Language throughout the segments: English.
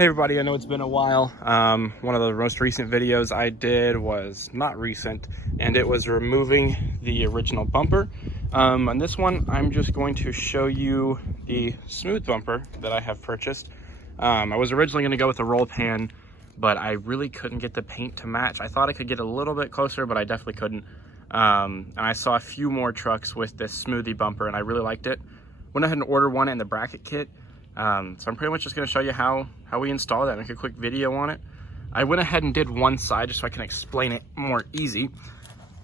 Hey everybody, I know it's been a while. One of the most recent videos I did was not recent, and it was removing the original bumper. On this one, I'm just going to show you the smooth bumper that I have purchased. I was originally going to go with a roll pan, but I really couldn't get the paint to match. I thought I could get a little bit closer, but I definitely couldn't. And I saw a few more trucks with this smoothie bumper, and I really liked it. Went ahead and ordered one in the bracket kit. So I'm pretty much just going to show you how we install that, make a quick video on it. I went ahead and did one side just so I can explain it more easy.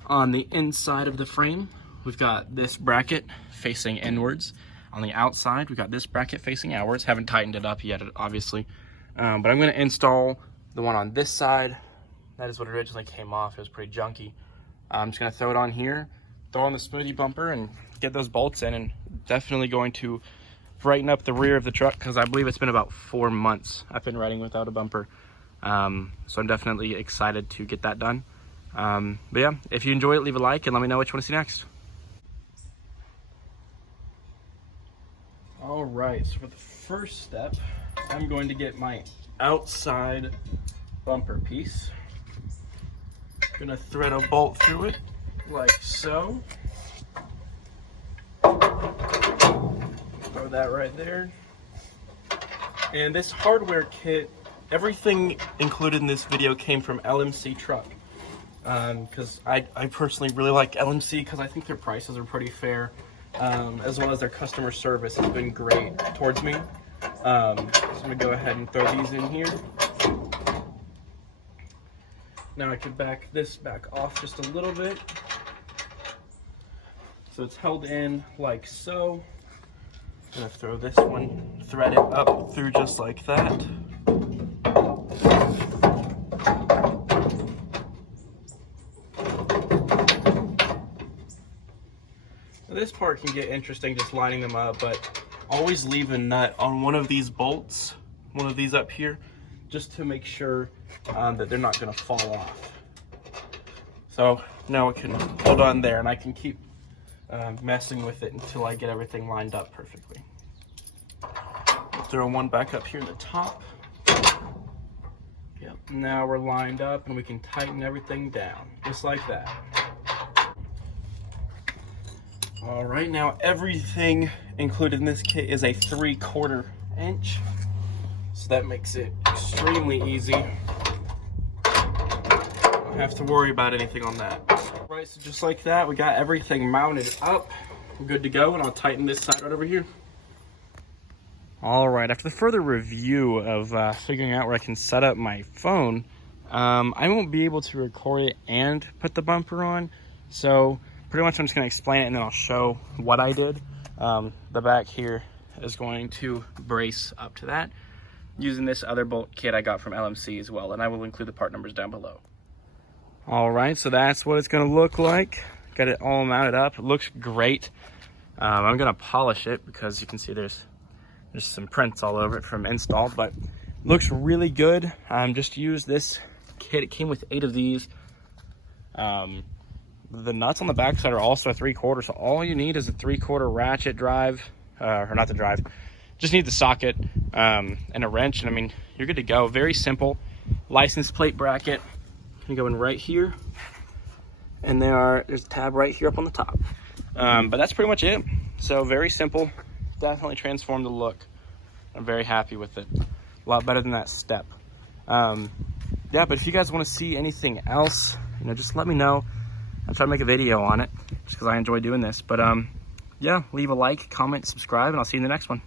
On the inside of the frame, we've got this bracket facing inwards. On the outside, we've got this bracket facing outwards. Haven't tightened it up yet, obviously. But I'm going to install the one on this side. That is what originally came off. It was pretty junky. I'm just going to throw it on here, throw on the smoothie bumper, and get those bolts in, and definitely going to brighten up the rear of the truck, because I believe it's been about 4 months I've been riding without a bumper. So I'm definitely excited to get that done. But yeah, if you enjoy it, leave a like and let me know what you want to see next. All right, so for the first step, I'm going to get my outside bumper piece. Gonna thread a bolt through it like so. Throw that right there. And this hardware kit, everything included in this video came from LMC Truck, because I personally really like LMC because I think their prices are pretty fair, as well as their customer service has been great towards me. So I'm gonna go ahead and throw these in here. Now I could back this back off just a little bit, so it's held in like so. I'm gonna throw this one, thread it up through just like that. Now this part can get interesting just lining them up, but always leave a nut on one of these bolts, one of these up here, just to make sure that they're not gonna fall off. So now it can hold on there, and I can keep messing with it until I get everything lined up perfectly. Throw one back up here in the top. Yep, now we're lined up and we can tighten everything down, just like that. All right, now everything included in this kit is a 3/4 inch. So that makes it extremely easy. Don't have to worry about anything on that. All right, so just like that, we got everything mounted up. We're good to go, and I'll tighten this side right over here. All right, after the further review of figuring out where I can set up my phone, I won't be able to record it and put the bumper on. So pretty much I'm just gonna explain it and then I'll show what I did. The back here is going to brace up to that using this other bolt kit I got from LMC as well, and I will include the part numbers down below. All right, so that's what it's gonna look like. Got it all mounted up. It looks great. I'm gonna polish it because you can see there's some prints all over it from install, but looks really good. Just use this kit. It came with 8 of these. The nuts on the back side are also a 3/4, so all you need is a 3/4 ratchet drive, or not the drive, just need the socket and a wrench, and I mean, you're good to go. Very simple. License plate bracket. You go in right here, and there's a tab right here up on the top. But that's pretty much it. So very simple. Definitely transformed the look. I'm very happy with it. A lot better than that step. Yeah, but if you guys want to see anything else, just let me know. I'll try to make a video on it just because I enjoy doing this. But yeah, leave a like, comment, subscribe, and I'll see you in the next one.